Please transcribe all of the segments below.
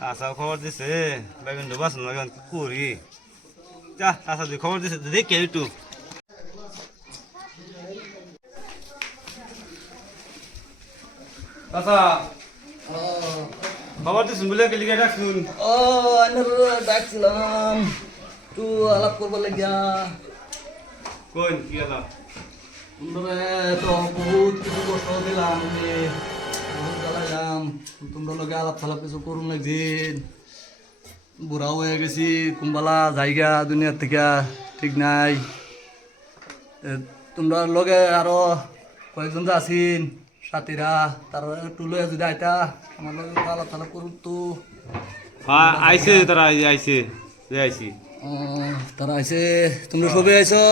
আশা খবর দিছে বেগুন ডুবাস না বেগুন কি করি যা আশা দি খবর দিছে দেখে একটু আশা খবর দিছ বলে কে লিখে রাখুন ও আনার ডাকছিলাম একটু আলাপ করবার লাগিয়া কোন কি আলা তোমরা তো বহুত কিছু কষ্ট দিলাম আমি বহুত জ্বালাইলাম তোমরা লগে আলাপ ফালাপ কিছু করুন লাগছি বুড়াও হয়ে গেছি কুম্বালা জায়গা দুনিয়ার থেকে ঠিক নাই তোমরা লগে আরো কয়েকজন যে আছেন সাথীরা তার একটু লয়ে যদি আইতা আমার লগে আলাপ ফালাপ করুন তো হ্যাঁ আইছে তারা আইছে যে আইছি তারা আইছে তোমরা সবে আইছো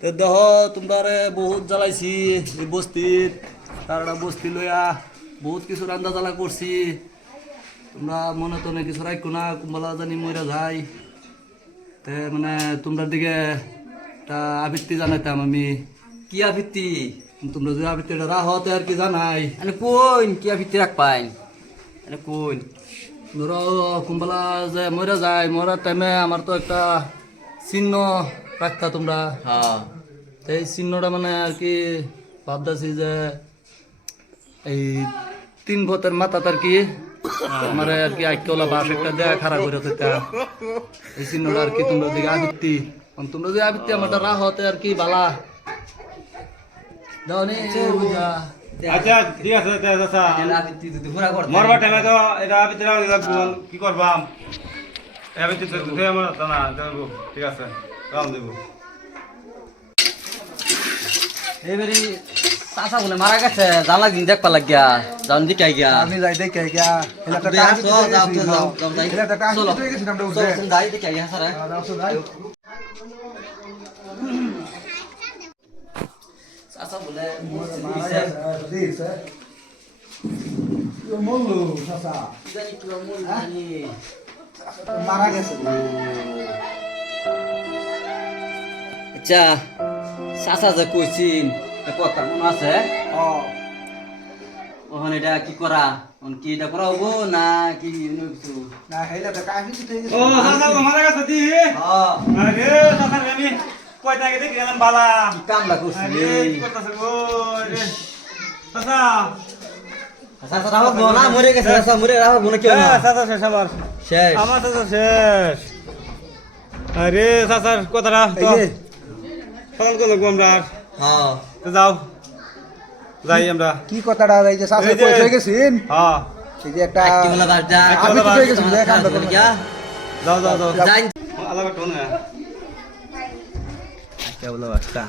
তো দেহ তোমরা বহুত জ্বালাইছি এই বস্তির তারা বস্তি লইয়া বহুত কিছু রান্না জ্বালা করছি তোমরা মনে তো কিছু রাখো না কুম্বালা জানি মইরা যাই তে মানে তোমরা দিকে একটা আবৃত্তি জানাইতাম আমি কি আবৃত্তি তোমরা যদি আবৃত্তিটা রাহো তো আর কি জানাই মানে কোন কি আবৃত্তি রাখ পাই মানে কোন ধরো কুম্বালা যে মরে যায় মরার টাইমে আমার তো একটা চিহ্ন রাখতা তোমরা হ্যাঁ এই চিহ্নটা মানে আর কি ভাবতেছি যে এই 3 বতের মাথাত আর কি আমার আর কি আইকলা বাস একটা দেয়া খারাপ করে দিতা এই চিহ্নটা আর কি তোমরা দিকে আবৃত্তি তোমরা যে আবৃত্তি আমারটা রাহতে আর কি বালা দাও নি বুঝা আচ্ছা ঠিক আছে চাচা আবৃত্তি যদি পুরা করতে মরবার টাইমে তো এটা আবিতে লাগবো কি করবাম আবিতে তো তুই আমার না দেবো ঠিক আছে কাম দেবো এবারে চাচা বলে মারা গেছে জানলা দিন দেখবা লাগিয়া জান দিকে গিয়া আমি যাই দেখে গিয়া এলাকা যাই দিকে গিয়া স্যার চাচা বলে মারা গেছে আচ্ছা চাচা যে কইছিন কথা মনে আছে ওখানে এটা কি করা কি এটা করা হবো না কি কিছু না হেলা তো কাহি দিতে গেছে ও চাচা মারা গেছে দি আরে চাচা আমি কয়টা আগে দেখে গেলাম বালা কামটা করছি আরে কি করতেছ গো রে চাচা চাচা রাহবো না মরে গেছে চাচা মরে রাহবো না কেউ না চাচা শেষ আমার শেষ আমার চাচা শেষ আরে চাচার কথাটা তো সকাল করে লাগবো আমরা আর হ্যাঁ তো যাও যাই আমরা কি কথাটা এই যে শাসন এই যে- কইতে গেছিন হ্যাঁ এই যে একটা কি বলা বাজা আমি তো কই গেছিন দেখ আমরা করব গিয়া যাও যাও যাও যাই আলাদা টোন না কেবল বাস্তা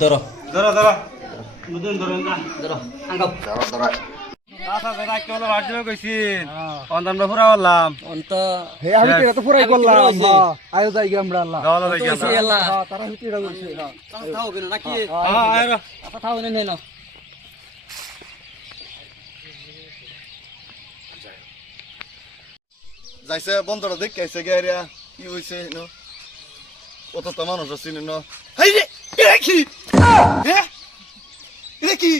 ধরো ধরো ধরো বুঝুন ধরো না ধরো আঙ্গাও চাচা দাদা কেবল বাড়িতে কইছিন অন্তর পুরা বললাম অন্ত হে আমি তো এটা পুরাই আমি তো করলাম পুরাই করছি। আয়ো যাই গিয়া আমরা আল্লাহ যাও লাগি তো সে এলা তারা হিটিরা কইছে থাও কেন নাকি হ্যাঁ আয়ো থাও নেন নেন যাইছে বন্ধরা দেখে আইছে গেরিয়া কি হইছে ন কত তো মানুষ আছে ন হাই রে এটা কি হ্যাঁ এটা কি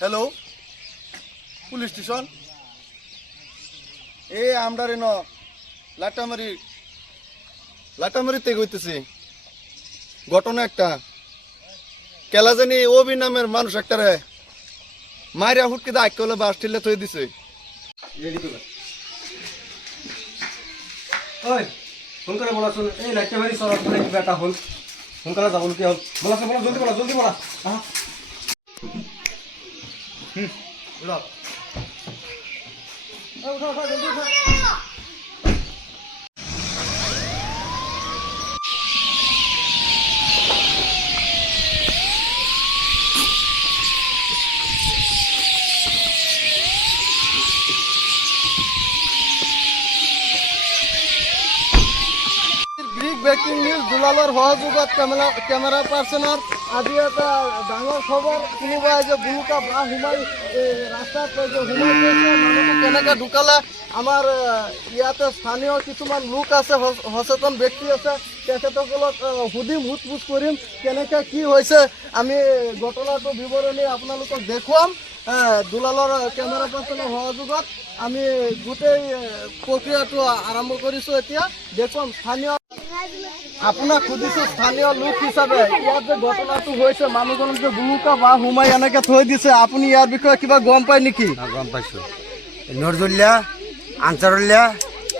হ্যালো পুলিশ স্টেশন এ আমরা রে ন লাটামারিতে কইতেছি ঘটনা একটা কেলা জানি ওবি নামের মানুষ একটা রে মাইরা হুটকে দা আইকলে বাস ঠিলে থই দিছে ওই ফোন করে বলা শুন এই লাইটটা বাড়ি সরাস করে কি বেটা হল ফোন করে যাবো কি হল বলা বলা জলদি বলা হ্যাঁ উড়া ব্রেকিং নিউজ দুলালর সহযোগত ক্যামেরা পার্সনৰ আজি এটা ডাঙৰ খবৰ কোনোবাই যে বুলুকা বা সোমাই ৰাস্তাত যে সোমাই গৈছে মানুহটো কেনেকৈ ঢুকালে আমাৰ ইয়াতে স্থানীয় কিছুমান লোক আছে সচেতন ব্যক্তি আছে তেখেতসকলক সুধিম সোধ-পোছ কৰিম কেনেকৈ কি হৈছে আমি ঘটনাটো বিৱৰণী আপোনালোকক দেখুৱাম দুলালৰ কেমেৰা পাৰ্চনৰ সহযোগত আমি গোটেই প্ৰক্ৰিয়াটো আৰম্ভ কৰিছোঁ এতিয়া দেখুৱাম স্থানীয় আপোনাক সুধিছোঁ স্থানীয় লোক হিচাপে ইয়াত যে ঘটনাটো হৈছে মানুহজনক যে বুলুকা বা সোমাই এনেকৈ থৈ দিছে আপুনি ইয়াৰ বিষয়ে কিবা গম পায় নেকি গম পাইছোঁ নজৰুলীয়া আনচাৰুলীয়া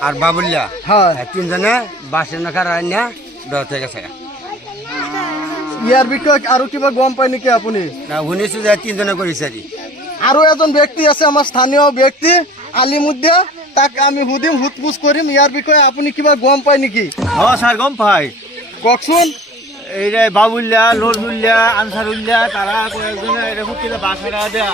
আৰু বাবুলীয়া হয় তিনিজনে বাছ এনেকা ৰাইনা দহ থেকে চাগে ইয়াৰ বিষয়ে আৰু কিবা গম পায় নেকি আপুনি শুনিছোঁ যে তিনিজনে কৰিছে আজি আৰু এজন ব্যক্তি আছে আমাৰ স্থানীয় ব্যক্তি আলিমুদ্দিয়া তাক আমি সুধিম সোধ-পোছ কৰিম ইয়াৰ বিষয়ে আপুনি কিবা গম পায় নেকি স্যার গম পাই কওকচোন এই যে বাবুল্লা নজরুল্লা আনসারুল্লা তারা কয়েকজনে এটা হুকিলে বাসাটা দেয়া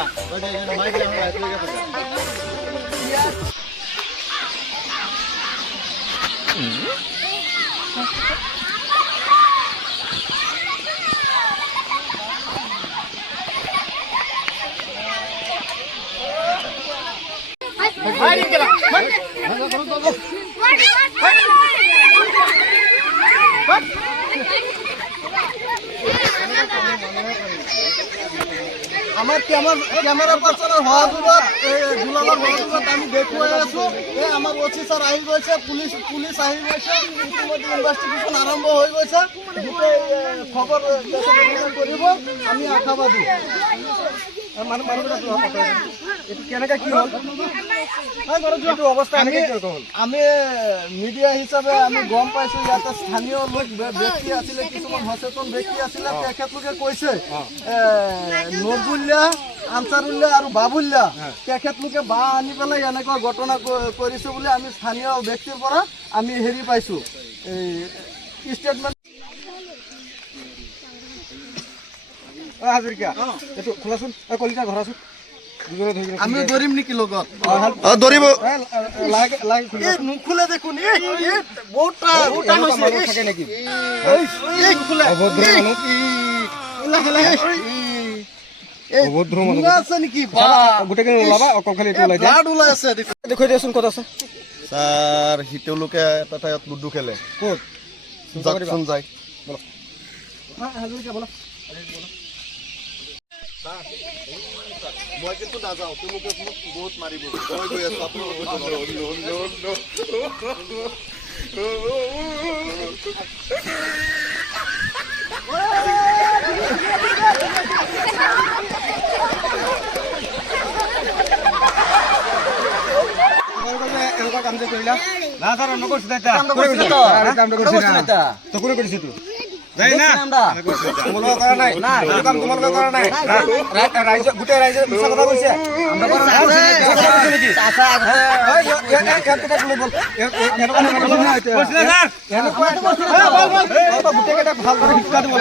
আমাৰ কেমেৰা পাৰ্চনৰ সহযোগত দুলালৰ সহযোগত আমি দেখুৱাই আছোঁ এই আমাৰ অফিচাৰ আহি গৈছে পুলিচ আহি গৈছে ইতিমধ্যে ইনভেষ্টিগেশ্যন আৰম্ভ হৈ গৈছে গোটেই খবৰ কৰিব আমি আশাবাদী কেনেকৈ কি হ'ল এইটো অৱস্থা এনেকৈ কিয় হ'ল আমি মিডিয়া হিচাপে আমি গম পাইছোঁ ইয়াতে স্থানীয় লোক ব্যক্তি আছিলে কিছুমান সচেতন ব্যক্তি আছিলে তেখেতলোকে কৈছে নজৰুল্লা আনচাৰুল্লা আৰু বাবুল্লা তেখেতলোকে বাঁহ আনি পেলাই এনেকুৱা ঘটনা কৰিছে বুলি আমি স্থানীয় ব্যক্তিৰ পৰা আমি হেৰি পাইছোঁ এই ষ্টেটমেণ্ট হাজৰিকা এইটো খোলাচোন কলিতা ধৰাচোন দুজনে ধৰি আমি ধৰিম নেকি লগত ধৰিব নুখোলে দেখোন বহুত থাকে নেকি অভদ্ৰ মানুহ আছে নেকি গোটেইখিনি ওলাবা অকল খালি এইটো ওলাই ব্লাড ওলাই আছে দেখুৱাই দিয়াচোন ক'ত আছে ছাৰ তেওঁলোকে এটা ঠাইত লুডু খেলে ক'ত যাকচোন যায় হাজৰিকা ব'লা মই কিন্তু নাযাওঁ তেওঁলোকে মোক বহুত মাৰিব মই গৈ আছোঁ এনেকুৱা কাম যে কৰিলা না স্যার অন্য করছি এটা কামটো কৰিছে তো কোনে কৰিছে তো যাই না তোমালোকে কৰা নাই এইটো কাম তোমালোকে কৰা নাই ৰাইজ গোটেই ৰাইজে মিছা কথা কৈছে গোটেইকেইটা ভালদৰে শিক্ষা দিব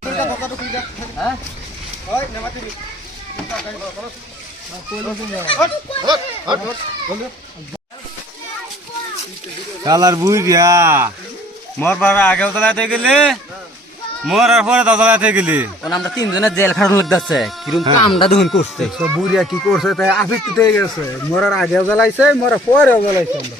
কালার বুই দিয়া মরবার আগেও চালাতে গেলে মরার পরে তো চালাতে গেলি আমরা তিনজনের জেল খাটানো লাগতেছে কিরকম কামটা দেখুন করছে বুড়িয়া কি করছে তাই আফিক তো গেছে মরার আগেও জ্বালাইছে মরার পরেও জ্বালাইছে আমরা